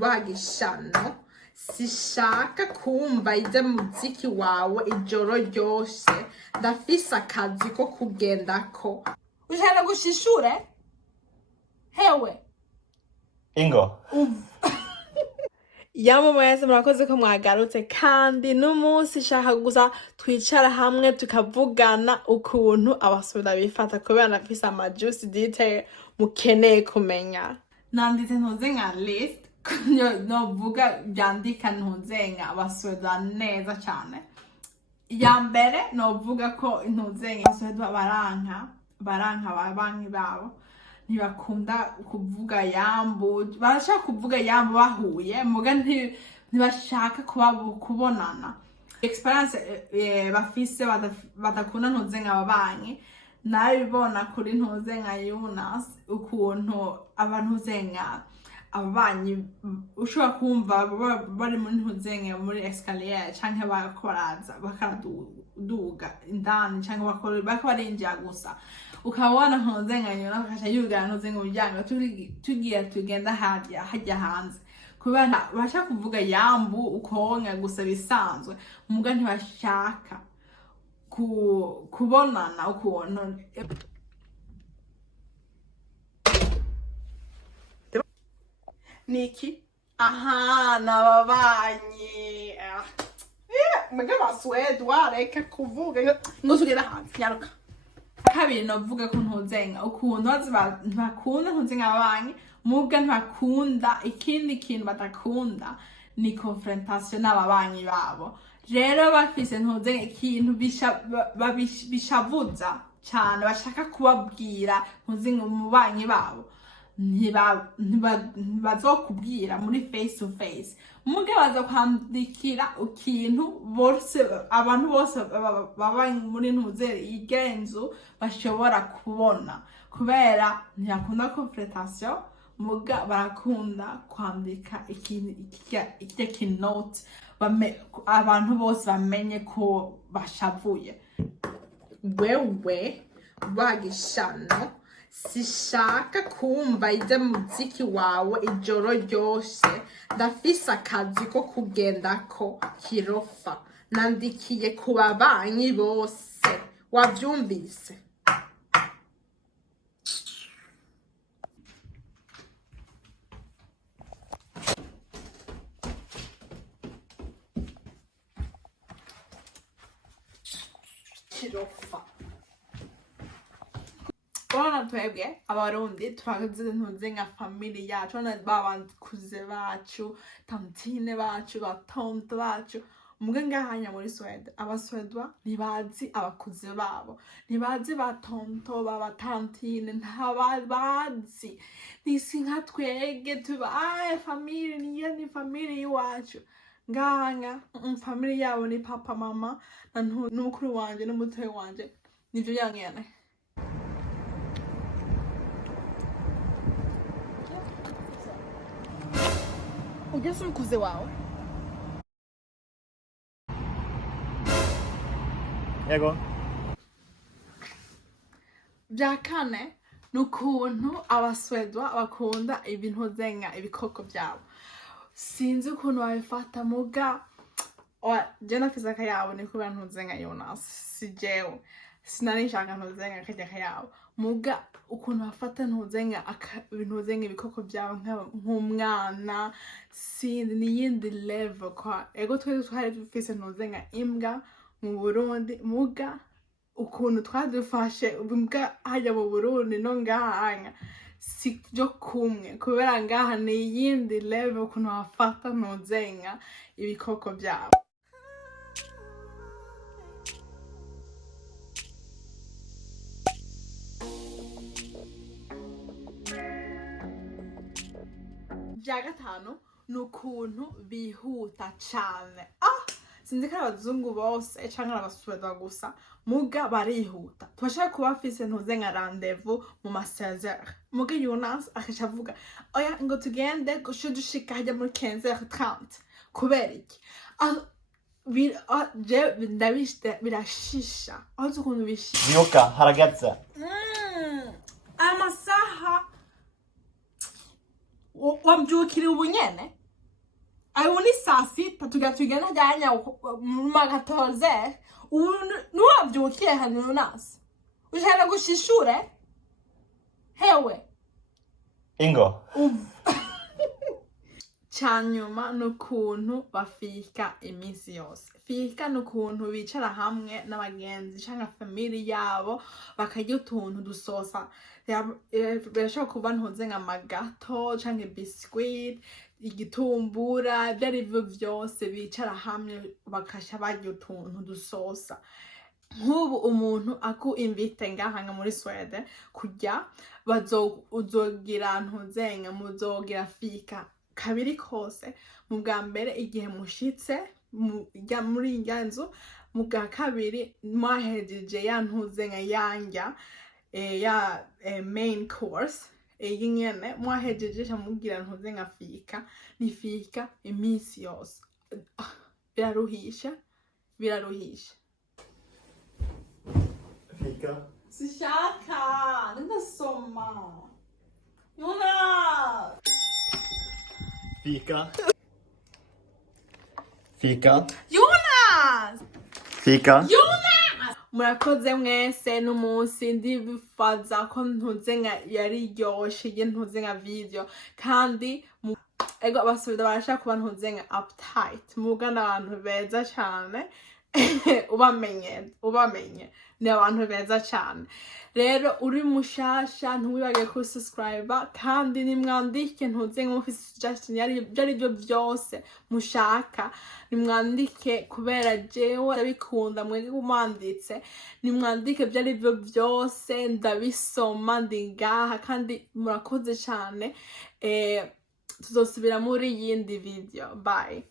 bagishano sishaka kumva ije muziki wawe ijoro ryose ndafise akazi ko kugendako ushaka gushishure hewe ingo Yamwe mwese murakoze ko mwagarutse kandi n'umunsi shaka gusa twicara hamwe tukavugana ukuntu abasura bifata kubera nafise ama juice detail mukeneye kumenya. nanditse ntuze nka list novuga byandika ntuze nka abasura neza cyane. Ya mbere novuga ko ntuze nka abasura baranka ababanki babo ntibakunda kuvuga yambu barashaka kuvuga yambu bahuye muga ntibashaka kubonana experience bafise badakunda ntuze nka ababanki nabibona kuri ntuze nka Jonas ukuntu abantu nka ababanyi ushobora kumva bari muri ntuze nka muri escalier canke bakaraduga indani canke barinjira gusa ukabona ntuze nka Jonas akasha yugana ntuze nka umuryango tugenda hajya hanze kubera bashaka kuvuga yambu ukonka gusa bisanzwe muga ntibashaka kubonana ukuntu niki aha nababanyi mega baswedwa reka kuvuga ngo tugera hanze nyaruka kabiri novuga ko ntuzenga ukuntu ntibakunda ntuzenga ababanyi muga ntibakunda ikindi kintu batakunda ni confrontation n'ababanyi babo rero bafise ntuzenga ikintu bishavuza cyane bashaka kubabwira ntuzenga umubanyi babo ntibazokubwira muri face to face muge baza kwandikira ikintu bose abantu bose baba muri ntuzere igenzu bashobora kubona kubera ntiyakunda confrontation muga barakunda kwandika ikintu note abantu bose bamenye ko bashavuye wewe bagishano sishaka kumva ije muziki wawe ijoro ryose ndafise akazi ko kugendako kirofa nandikiye ku babanyi bose wavyumvise kirofa Bona twebwe abarundi twagize ntuze nka family yacu babankuze bacu tantine bacu batonto bacu muge ngahanya muri Sweden abaswedwa ntibazi abakuze babo ntibazi batonto babatantine ntabazi nisi nka twege tuba family ni family iwacu ngahanya family yabo ni papa mama na n'umukuru wanje n'umutoyi wanje nivyo yangene ugeze umukuze wawe yego bya kane n'ukuntu abaswedwa bakunda ibintu zenga ibikoko byabo sinzi ukuntu babifata muga je nafise akayabo ni kubera ntuzenga Jonas si jewe sinarishaka ntuzenga kajya akayabo muga ukuntu bafata ntuzenga ibikoko byabo nk'umwana sindi n'iyindi level kwa ego twari dufise ntuzenga imbwa mu Burundi muga ukuntu twadufashe imbwa hajya mu Burundi no ngahanga si byo kumwe kubera ngaha ni iyindi level ukuntu bafata ntuzenga ibikoko byabo bya gatanu n'ukuntu bihuta cyane sinzi ko abazungu bose canke abasweda gusa muga barihuta tubashaka kuba bafise ntuze nka rendez-vous mu masezera muga Jonas akaca avuga oya ngo tugende gusho dushika hajya muri 15h30 kubera iki ndabishite birashisha aho ukuntu bishisha Vyoka harageze amasaha wambyukira ubu nyene ubu ni saa sita tugenda hajyanya mu magatoze ubu nuwabyukiye hano Jonas ushaka gushishure hewe Ingo. cyanyuma n'ukuntu bafika iminsi yose fika n'ukuntu bicara hamwe n'abagenzi cyangwa family yabo bakarya utuntu dusosa birashobora kuba ntuze nk'amagato cyangwa biscuit igitumbura ibyo ari byo byose bicara hamwe bakasha barya utuntu dusosa nk'ubu umuntu aku invite ngaha muri Sweden kujya uzogira ntuzenga muzogira fika kabiri kose mu bwa mbere igihe mushitse muri irya nzu mu bwa kabiri mwahejeje ya ntuzenga yanja ya main course iyi nyene mwahejeje mugira ntuzenga fika ni fika iminsi yose biraruhisha Fika. Sishaka ndasoma Jonas Fika. Fika. Jonas Fika. murakoze mwese n'umunsi ndibifaza ko ntuzenga yari ryoshe ye ntuzenga video kandi ego abasubira barashaka kuba ntuzenga uptight mugana abantu beza cyane ubamenye ni abantu beza cyane rero uri mushasha ntiwibage ku subscribe kandi nimwandike ntuzenga mufise suggestion yari byo byose mushaka nimwandike kubera jewe ndabikunda mwege kumanditse nimwandike byari byo byose ndabisoma ndi ngaha kandi murakoze cyane tuzosubira muri yindi video bye